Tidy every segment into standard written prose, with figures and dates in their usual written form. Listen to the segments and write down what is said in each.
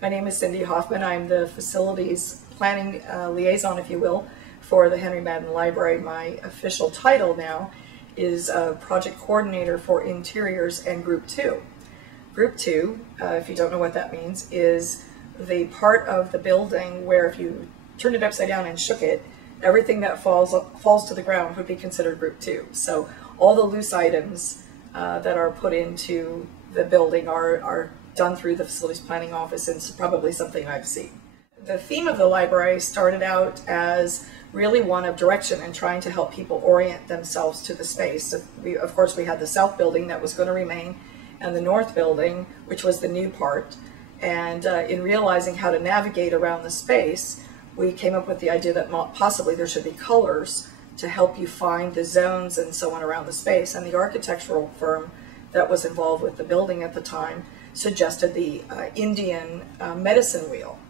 My name is Cyndi Hoffman. I'm the facilities planning liaison, if you will, for the Henry Madden Library. My official title now is Project Coordinator for Interiors and Group 2. Group 2, if you don't know what that means, is the part of the building where if you turned it upside down and shook it, everything that falls to the ground would be considered Group 2. So all the loose items that are put into the building are done through the facilities planning office, and it's probably something I've seen. The theme of the library started out as really one of direction and trying to help people orient themselves to the space. So of course, we had the south building that was going to remain and the north building, which was the new part. And in realizing how to navigate around the space, we came up with the idea that possibly there should be colors to help you find the zones and so on around the space. And the architectural firm that was involved with the building at the time suggested the Indian medicine wheel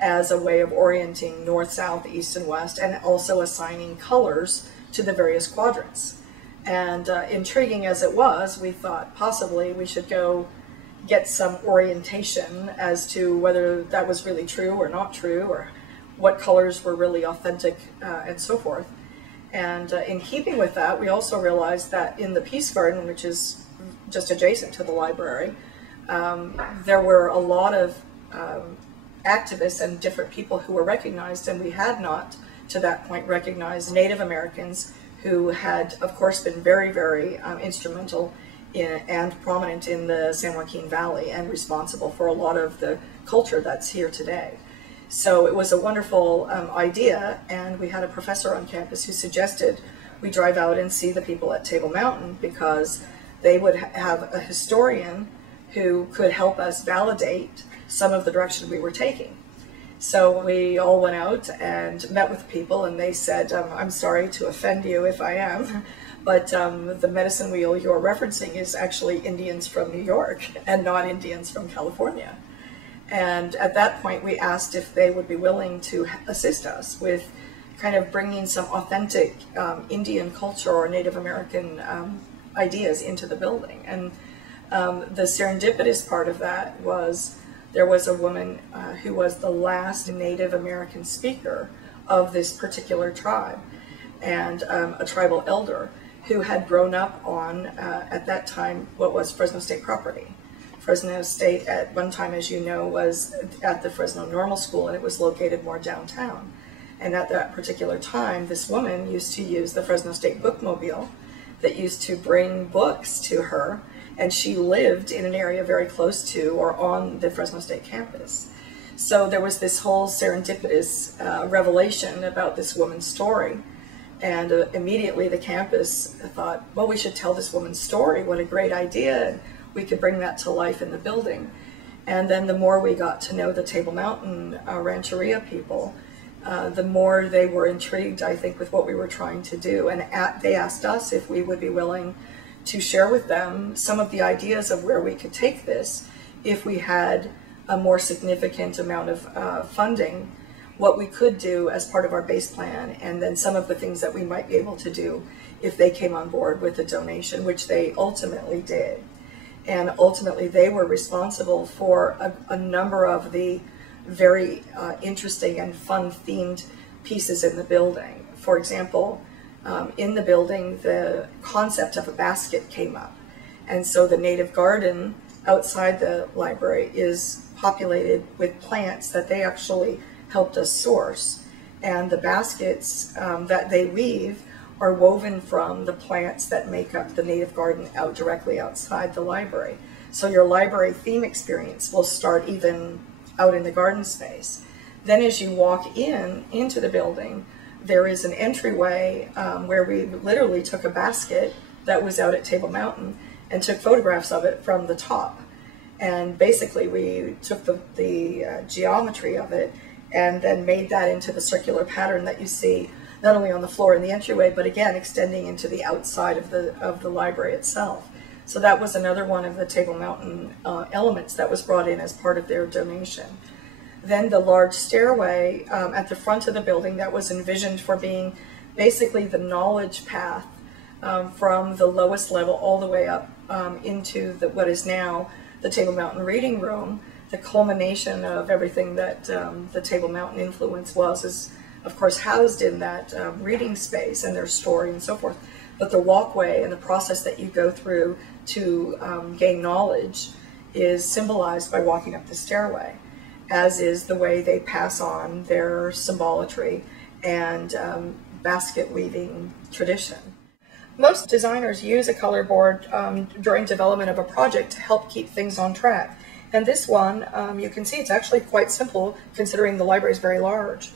as a way of orienting north, south, east, and west, and also assigning colors to the various quadrants. And intriguing as it was, we thought possibly we should go get some orientation as to whether that was really true or not true, or what colors were really authentic, and so forth. And in keeping with that, we also realized that in the Peace Garden, which is just adjacent to the library, there were a lot of activists and different people who were recognized, and we had not, to that point, recognized Native Americans who had, of course, been very, very instrumental and prominent in the San Joaquin Valley and responsible for a lot of the culture that's here today. So it was a wonderful idea, and we had a professor on campus who suggested we drive out and see the people at Table Mountain, because they would have a historian who could help us validate some of the direction we were taking. So we all went out and met with people, and they said, I'm sorry to offend you if I am, but the medicine wheel you're referencing is actually Indians from New York and not Indians from California. And at that point, we asked if they would be willing to assist us with kind of bringing some authentic Indian culture or Native American ideas into the building. And the serendipitous part of that was there was a woman who was the last Native American speaker of this particular tribe, and a tribal elder who had grown up on, at that time, what was Fresno State property. Fresno State at one time, as you know, was at the Fresno Normal School, and it was located more downtown. And at that particular time, this woman used to use the Fresno State bookmobile that used to bring books to her, and she lived in an area very close to or on the Fresno State campus. So there was this whole serendipitous revelation about this woman's story, and immediately the campus thought, well, we should tell this woman's story. What a great idea, and we could bring that to life in the building. And then the more we got to know the Table Mountain Rancheria people, the more they were intrigued, I think, with what we were trying to do. And they asked us if we would be willing to share with them some of the ideas of where we could take this if we had a more significant amount of funding, what we could do as part of our base plan, and then some of the things that we might be able to do if they came on board with a donation, which they ultimately did. And ultimately they were responsible for a number of the very interesting and fun themed pieces in the building. For example, in the building, the concept of a basket came up. And so the native garden outside the library is populated with plants that they actually helped us source. And the baskets that they weave are woven from the plants that make up the native garden out directly outside the library. So your library theme experience will start even out in the garden space. Then as you walk into the building, there is an entryway where we literally took a basket that was out at Table Mountain and took photographs of it from the top. And basically we took the geometry of it and then made that into the circular pattern that you see not only on the floor in the entryway, but again extending into the outside of the library itself. So that was another one of the Table Mountain elements that was brought in as part of their donation. Then the large stairway at the front of the building that was envisioned for being basically the knowledge path from the lowest level all the way up into what is now the Table Mountain Reading Room. the culmination of everything that the Table Mountain influence was is, of course, housed in that reading space and their story and so forth. But the walkway and the process that you go through to gain knowledge is symbolized by walking up the stairway, as is the way they pass on their symbolatry and basket weaving tradition. Most designers use a color board during development of a project to help keep things on track. And this one, you can see it's actually quite simple considering the library is very large.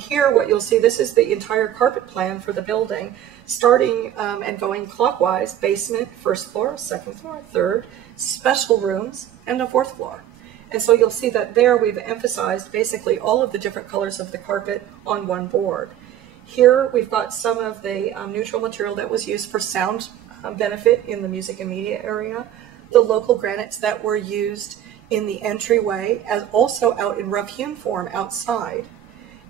Here what you'll see, this is the entire carpet plan for the building, starting and going clockwise: basement, first floor, second floor, third, special rooms, and a fourth floor. And so you'll see that there we've emphasized basically all of the different colors of the carpet on one board. Here we've got some of the neutral material that was used for sound benefit in the music and media area, the local granites that were used in the entryway, as also out in rough hewn form outside.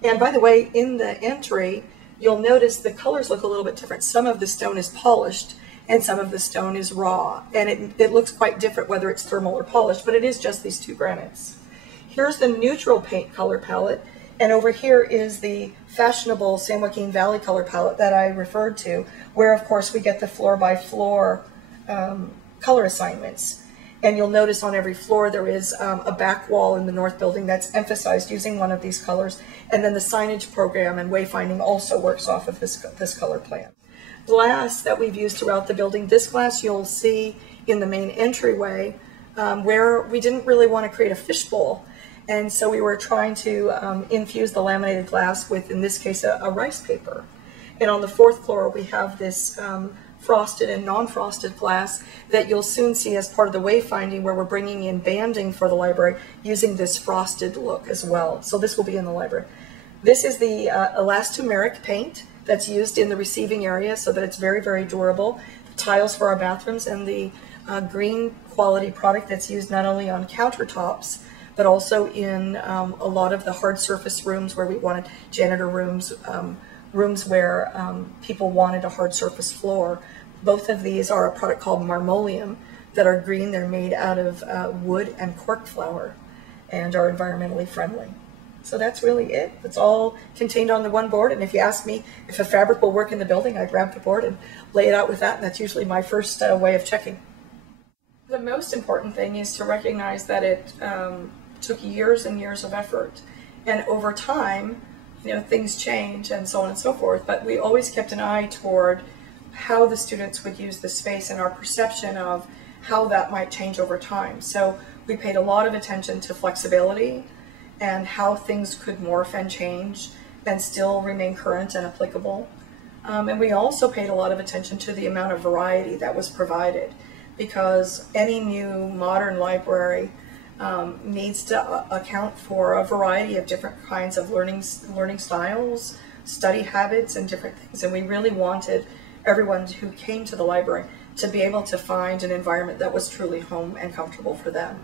And by the way, in the entry, you'll notice the colors look a little bit different. Some of the stone is polished and some of the stone is raw, and it looks quite different whether it's thermal or polished, but it is just these two granites. Here's the neutral paint color palette, and over here is the fashionable San Joaquin Valley color palette that I referred to, where of course we get the floor by floor color assignments. And you'll notice on every floor there is a back wall in the north building that's emphasized using one of these colors, and then the signage program and wayfinding also works off of this color plan. Glass that we've used throughout the building, this glass you'll see in the main entryway, where we didn't really want to create a fishbowl. And so we were trying to infuse the laminated glass with, in this case, a rice paper. And on the fourth floor, we have this frosted and non-frosted glass that you'll soon see as part of the wayfinding, where we're bringing in banding for the library using this frosted look as well. So this will be in the library. This is the elastomeric paint that's used in the receiving area so that it's very, very durable. The tiles for our bathrooms, and the green quality product that's used not only on countertops, but also in a lot of the hard surface rooms where we wanted janitor rooms, rooms where people wanted a hard surface floor. Both of these are a product called marmoleum that are green. They're made out of wood and cork flour and are environmentally friendly. So that's really it. It's all contained on the one board. And if you ask me if a fabric will work in the building, I grab the board and lay it out with that. And that's usually my first way of checking. The most important thing is to recognize that it took years and years of effort. And over time, you know, things change and so on and so forth. But we always kept an eye toward how the students would use the space and our perception of how that might change over time. So we paid a lot of attention to flexibility and how things could morph and change and still remain current and applicable. And we also paid a lot of attention to the amount of variety that was provided, because any new modern library needs to account for a variety of different kinds of learning styles, study habits, and different things. And we really wanted everyone who came to the library to be able to find an environment that was truly home and comfortable for them.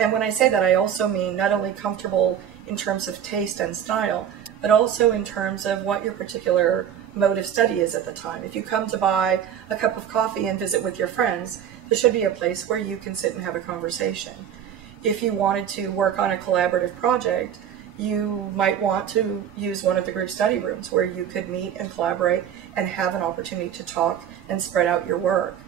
And when I say that, I also mean not only comfortable in terms of taste and style, but also in terms of what your particular mode of study is at the time. If you come to buy a cup of coffee and visit with your friends, there should be a place where you can sit and have a conversation. If you wanted to work on a collaborative project, you might want to use one of the group study rooms where you could meet and collaborate and have an opportunity to talk and spread out your work.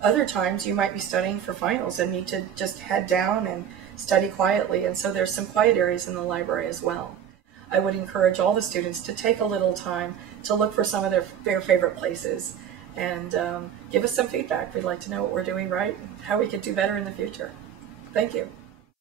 Other times you might be studying for finals and need to just head down and study quietly, and so there's some quiet areas in the library as well. I would encourage all the students to take a little time to look for some of their favorite places and give us some feedback. We'd like to know what we're doing right, how we could do better in the future. Thank you.